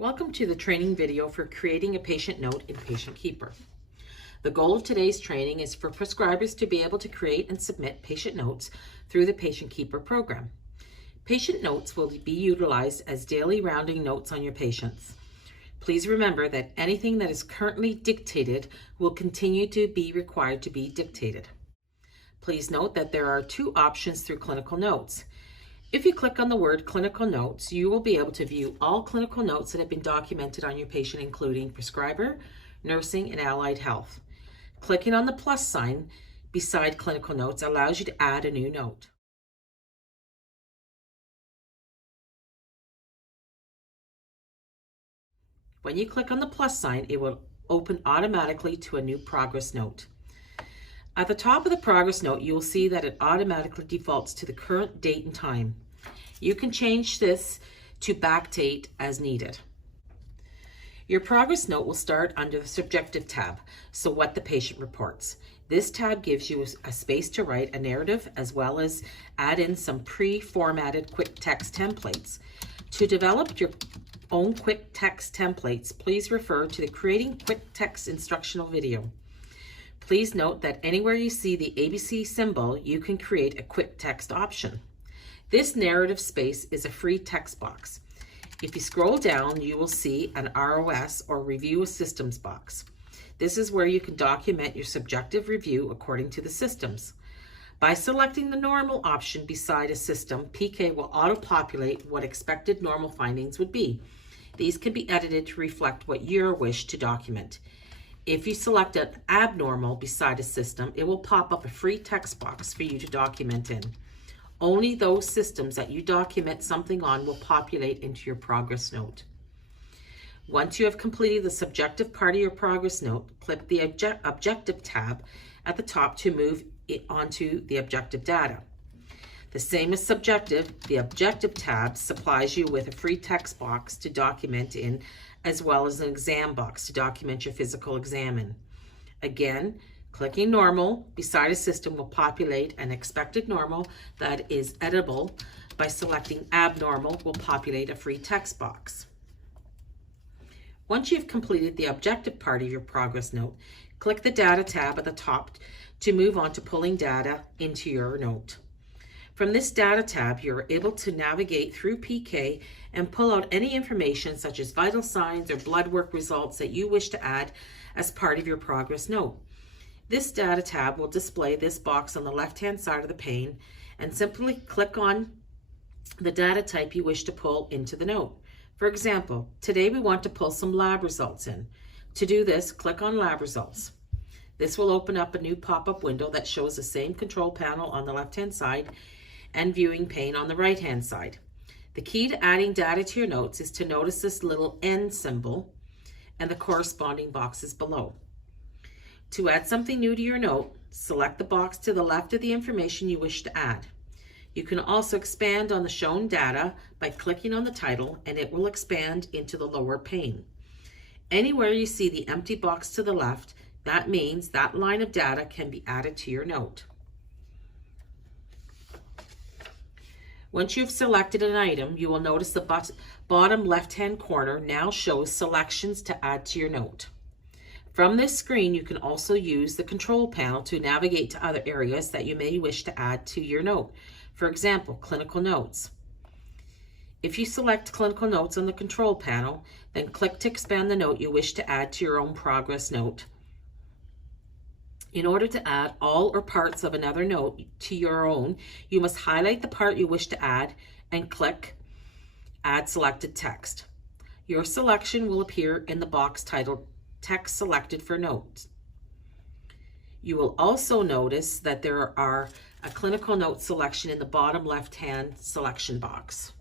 Welcome to the training video for creating a patient note in Patient Keeper. The goal of today's training is for prescribers to be able to create and submit patient notes through the Patient Keeper program. Patient notes will be utilized as daily rounding notes on your patients. Please remember that anything that is currently dictated will continue to be required to be dictated. Please note that there are two options through clinical notes. If you click on the word clinical notes, you will be able to view all clinical notes that have been documented on your patient, including prescriber, nursing, and allied health. Clicking on the plus sign beside clinical notes allows you to add a new note. When you click on the plus sign, it will open automatically to a new progress note. At the top of the progress note, you will see that it automatically defaults to the current date and time. You can change this to backdate as needed. Your progress note will start under the subjective tab, so what the patient reports. This tab gives you a space to write a narrative as well as add in some pre-formatted quick text templates. To develop your own quick text templates, please refer to the Creating Quick Text instructional video. Please note that anywhere you see the ABC symbol, you can create a quick text option. This narrative space is a free text box. If you scroll down, you will see an ROS or Review a Systems box. This is where you can document your subjective review according to the systems. By selecting the normal option beside a system, PK will auto-populate what expected normal findings would be. These can be edited to reflect what you wish to document. If you select an abnormal beside a system, it will pop up a free text box for you to document in. Only those systems that you document something on will populate into your progress note. Once you have completed the subjective part of your progress note, click the objective tab at the top to move it onto the objective data. The same as subjective, the objective tab supplies you with a free text box to document in, as well as an exam box to document your physical exam in. Again, clicking normal beside a system will populate an expected normal that is editable. By selecting abnormal will populate a free text box. Once you've completed the objective part of your progress note, click the data tab at the top to move on to pulling data into your note. From this data tab, you're able to navigate through PK and pull out any information such as vital signs or blood work results that you wish to add as part of your progress note. This data tab will display this box on the left-hand side of the pane, and simply click on the data type you wish to pull into the note. For example, today we want to pull some lab results in. To do this, click on Lab Results. This will open up a new pop-up window that shows the same control panel on the left-hand side and viewing pane on the right-hand side. The key to adding data to your notes is to notice this little N symbol and the corresponding boxes below. To add something new to your note, select the box to the left of the information you wish to add. You can also expand on the shown data by clicking on the title, and it will expand into the lower pane. Anywhere you see the empty box to the left, that means that line of data can be added to your note. Once you've selected an item, you will notice the bottom left-hand corner now shows selections to add to your note. From this screen, you can also use the control panel to navigate to other areas that you may wish to add to your note. For example, clinical notes. If you select clinical notes on the control panel, then click to expand the note you wish to add to your own progress note. In order to add all or parts of another note to your own, you must highlight the part you wish to add and click Add Selected Text. Your selection will appear in the box titled Text Selected for Notes. You will also notice that there are a clinical note selection in the bottom left-hand selection box.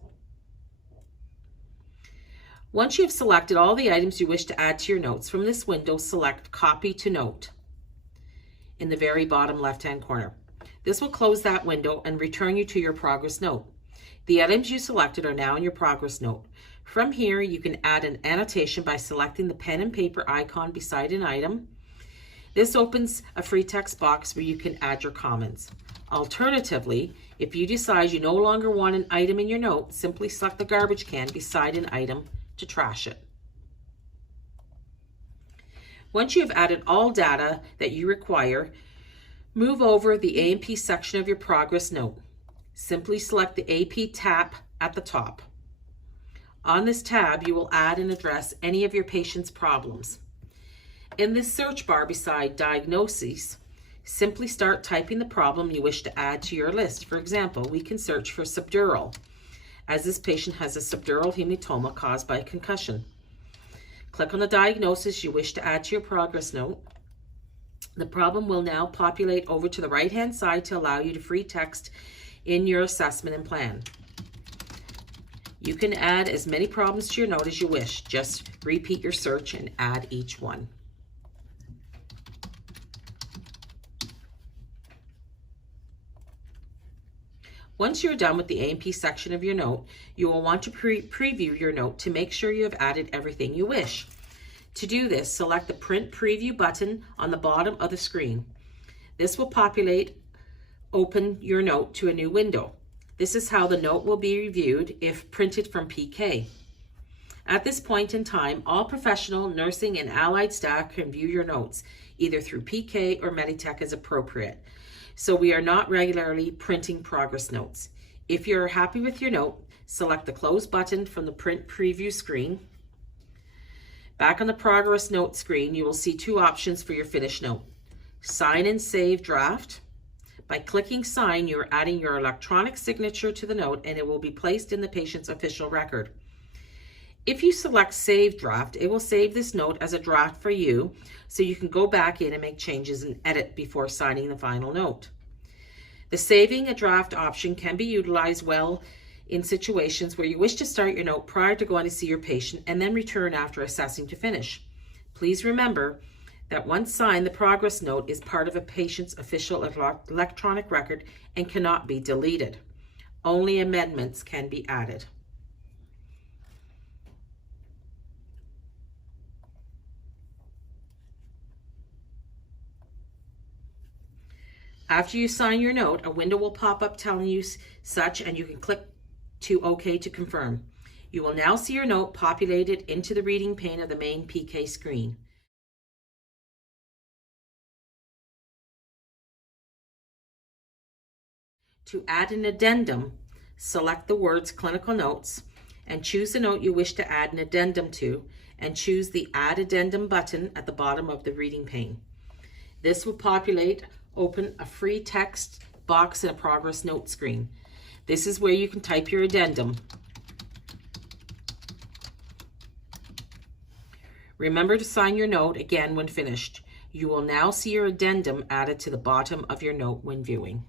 Once you've selected all the items you wish to add to your notes, from this window, select Copy to Note in the very bottom left-hand corner. This will close that window and return you to your progress note. The items you selected are now in your progress note. From here, you can add an annotation by selecting the pen and paper icon beside an item. This opens a free text box where you can add your comments. Alternatively, if you decide you no longer want an item in your note, simply select the garbage can beside an item to trash it. Once you have added all data that you require, move over the A&P section of your progress note. Simply select the AP tab at the top. On this tab, you will add and address any of your patient's problems. In this search bar beside diagnoses, simply start typing the problem you wish to add to your list. For example, we can search for subdural, as this patient has a subdural hematoma caused by a concussion. Click on the diagnosis you wish to add to your progress note. The problem will now populate over to the right-hand side to allow you to free text in your assessment and plan. You can add as many problems to your note as you wish. Just repeat your search and add each one. Once you're done with the A&P section of your note, you will want to preview your note to make sure you have added everything you wish. To do this, select the Print Preview button on the bottom of the screen. This will open your note to a new window. This is how the note will be reviewed if printed from PK. At this point in time, all professional, nursing, and allied staff can view your notes, either through PK or Meditech as appropriate. So we are not regularly printing progress notes. If you're happy with your note, select the Close button from the Print Preview screen. Back on the Progress Note screen, you will see two options for your finished note. Sign and Save Draft. By clicking Sign, you are adding your electronic signature to the note and it will be placed in the patient's official record. If you select Save Draft, it will save this note as a draft for you, so you can go back in and make changes and edit before signing the final note. The Saving a Draft option can be utilized well in situations where you wish to start your note prior to going to see your patient and then return after assessing to finish. Please remember that once signed, the progress note is part of a patient's official electronic record and cannot be deleted. Only amendments can be added. After you sign your note, a window will pop up telling you such, and you can click to OK to confirm. You will now see your note populated into the reading pane of the main PK screen. To add an addendum, select the words Clinical Notes and choose the note you wish to add an addendum to, and choose the Add Addendum button at the bottom of the reading pane. This will open a free text box in a progress note screen. This is where you can type your addendum. Remember to sign your note again when finished. You will now see your addendum added to the bottom of your note when viewing.